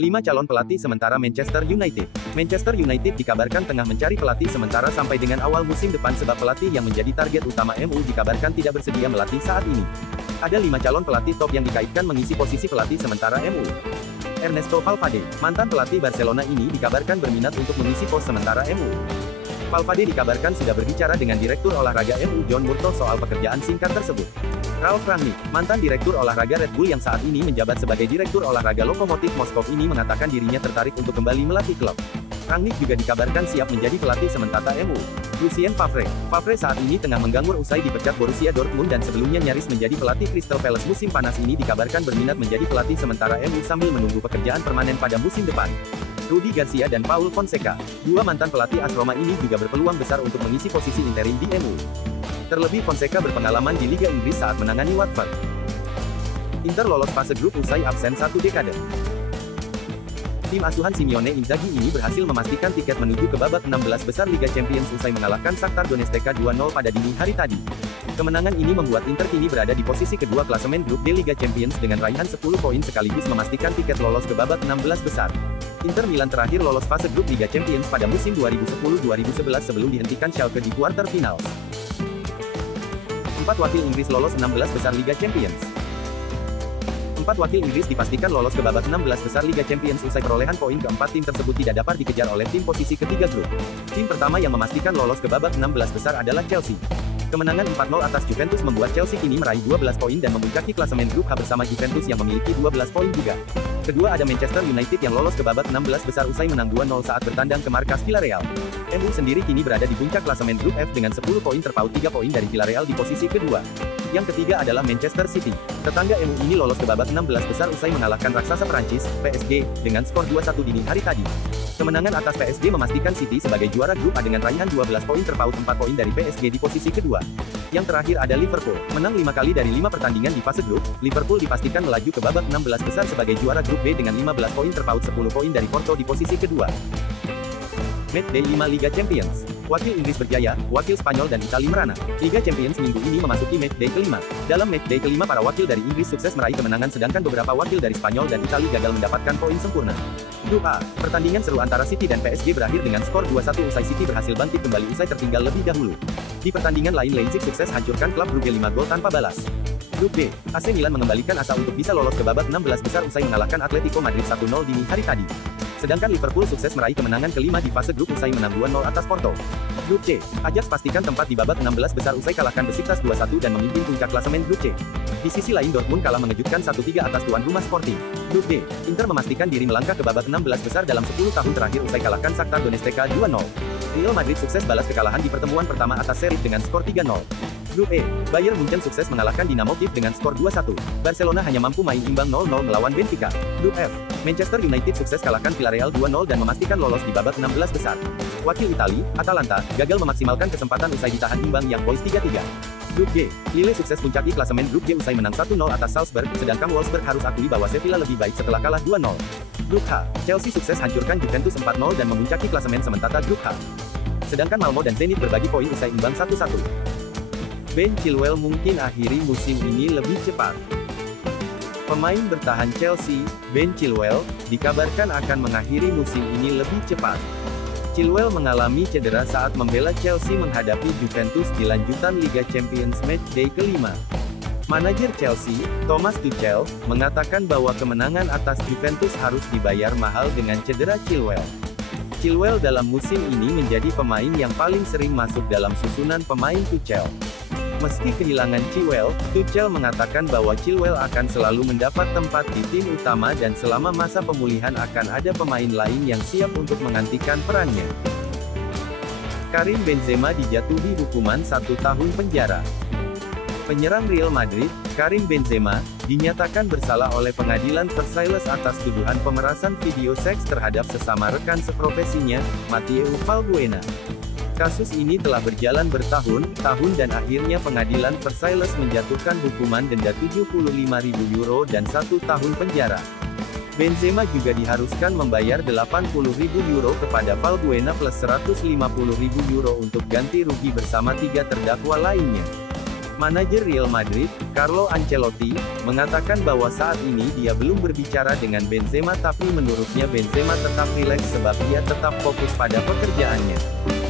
5 calon pelatih sementara Manchester United. Manchester United dikabarkan tengah mencari pelatih sementara sampai dengan awal musim depan sebab pelatih yang menjadi target utama MU dikabarkan tidak bersedia melatih saat ini. Ada 5 calon pelatih top yang dikaitkan mengisi posisi pelatih sementara MU. Ernesto Valverde, mantan pelatih Barcelona ini dikabarkan berminat untuk mengisi pos sementara MU. Valverde dikabarkan sudah berbicara dengan Direktur Olahraga MU John Murtough soal pekerjaan singkat tersebut. Ralf Rangnick, mantan Direktur Olahraga Red Bull yang saat ini menjabat sebagai Direktur Olahraga Lokomotif Moskow ini mengatakan dirinya tertarik untuk kembali melatih klub. Rangnick juga dikabarkan siap menjadi pelatih sementara MU. Lucien Favre saat ini tengah mengganggur usai dipecat Borussia Dortmund dan sebelumnya nyaris menjadi pelatih Crystal Palace musim panas ini dikabarkan berminat menjadi pelatih sementara MU sambil menunggu pekerjaan permanen pada musim depan. Rudi Garcia dan Paul Fonseca, dua mantan pelatih AS Roma ini juga berpeluang besar untuk mengisi posisi interim di MU. Terlebih Fonseca berpengalaman di Liga Inggris saat menangani Watford. Inter lolos fase grup usai absen 1 dekade. Tim asuhan Simeone Inzaghi ini berhasil memastikan tiket menuju ke babak 16 besar Liga Champions usai mengalahkan Shakhtar Donetsk 2-0 pada dini hari tadi. Kemenangan ini membuat Inter kini berada di posisi kedua klasemen grup D Liga Champions dengan raihan 10 poin sekaligus memastikan tiket lolos ke babak 16 besar. Inter Milan terakhir lolos fase grup Liga Champions pada musim 2010-2011 sebelum dihentikan Schalke di kuarter final. 4 wakil Inggris lolos 16 besar Liga Champions. 4 wakil Inggris dipastikan lolos ke babak 16 besar Liga Champions usai perolehan poin keempat tim tersebut tidak dapat dikejar oleh tim posisi ketiga grup. Tim pertama yang memastikan lolos ke babak 16 besar adalah Chelsea. Kemenangan 4-0 atas Juventus membuat Chelsea kini meraih 12 poin dan memuncaki klasemen grup H bersama Juventus yang memiliki 12 poin juga. Kedua ada Manchester United yang lolos ke babak 16 besar usai menang 2-0 saat bertandang ke markas Villarreal. MU sendiri kini berada di puncak klasemen grup F dengan 10 poin terpaut 3 poin dari Villarreal di posisi kedua. Yang ketiga adalah Manchester City. Tetangga MU ini lolos ke babak 16 besar usai mengalahkan raksasa Perancis, PSG, dengan skor 2-1 dini hari tadi. Kemenangan atas PSG memastikan City sebagai juara grup A dengan raihan 12 poin terpaut 4 poin dari PSG di posisi kedua. Yang terakhir ada Liverpool, menang 5 kali dari 5 pertandingan di fase grup, Liverpool dipastikan melaju ke babak 16 besar sebagai juara grup B dengan 15 poin terpaut 10 poin dari Porto di posisi kedua. Matchday 5 Liga Champions. Wakil Inggris berjaya, wakil Spanyol dan Italia merana. Liga Champions minggu ini memasuki matchday kelima. Dalam matchday kelima para wakil dari Inggris sukses meraih kemenangan sedangkan beberapa wakil dari Spanyol dan Italia gagal mendapatkan poin sempurna. Grup A, pertandingan seru antara City dan PSG berakhir dengan skor 2-1 usai City berhasil bangkit kembali usai tertinggal lebih dahulu. Di pertandingan lain Leipzig sukses hancurkan klub Brugge 5 gol tanpa balas. Grup B, AC Milan mengembalikan asa untuk bisa lolos ke babak 16 besar usai mengalahkan Atletico Madrid 1-0 dini hari tadi. Sedangkan Liverpool sukses meraih kemenangan kelima di fase grup usai menang 2-0 atas Porto. Grup C, Ajax pastikan tempat di babak 16 besar usai kalahkan Besiktas 2-1 dan memimpin puncak klasemen grup C. Di sisi lain Dortmund kalah mengejutkan 1-3 atas tuan rumah Sporting. Grup D, Inter memastikan diri melangkah ke babak 16 besar dalam 10 tahun terakhir usai kalahkan Shakhtar Donetsk 2-0. Real Madrid sukses balas kekalahan di pertemuan pertama atas Sheriff dengan skor 3-0. Grup E, Bayern Munchen sukses mengalahkan Dinamo Kiev dengan skor 2-1. Barcelona hanya mampu main imbang 0-0 melawan Benfica. Grup F, Manchester United sukses kalahkan Villarreal 2-0 dan memastikan lolos di babak 16 besar. Wakil Italia, Atalanta, gagal memaksimalkan kesempatan usai ditahan imbang Young Boys 3-3. Grup G, Lille sukses puncaki klasemen grup G usai menang 1-0 atas Salzburg, sedangkan Wolfsburg harus akui bahwa Sevilla lebih baik setelah kalah 2-0. Grup H, Chelsea sukses hancurkan Juventus 4-0 dan memuncaki klasemen sementara grup H. Sedangkan Malmo dan Zenit berbagi poin usai imbang 1-1. Ben Chilwell mungkin akhiri musim ini lebih cepat. Pemain bertahan Chelsea, Ben Chilwell, dikabarkan akan mengakhiri musim ini lebih cepat. Chilwell mengalami cedera saat membela Chelsea menghadapi Juventus di lanjutan Liga Champions matchday kelima. Manajer Chelsea, Thomas Tuchel, mengatakan bahwa kemenangan atas Juventus harus dibayar mahal dengan cedera Chilwell. Chilwell dalam musim ini menjadi pemain yang paling sering masuk dalam susunan pemain Tuchel. Meski kehilangan Chilwell, Tuchel mengatakan bahwa Chilwell akan selalu mendapat tempat di tim utama dan selama masa pemulihan akan ada pemain lain yang siap untuk menggantikan perannya. Karim Benzema dijatuhi hukuman 1 tahun penjara. Penyerang Real Madrid, Karim Benzema, dinyatakan bersalah oleh pengadilan Versailles atas tuduhan pemerasan video seks terhadap sesama rekan seprofesinya, Mathieu Valbuena. Kasus ini telah berjalan bertahun-tahun dan akhirnya pengadilan Versailles menjatuhkan hukuman denda 75.000 euro dan 1 tahun penjara. Benzema juga diharuskan membayar 80.000 euro kepada Valbuena plus 150.000 euro untuk ganti rugi bersama 3 terdakwa lainnya. Manajer Real Madrid, Carlo Ancelotti, mengatakan bahwa saat ini dia belum berbicara dengan Benzema, tapi menurutnya Benzema tetap rileks sebab dia tetap fokus pada pekerjaannya.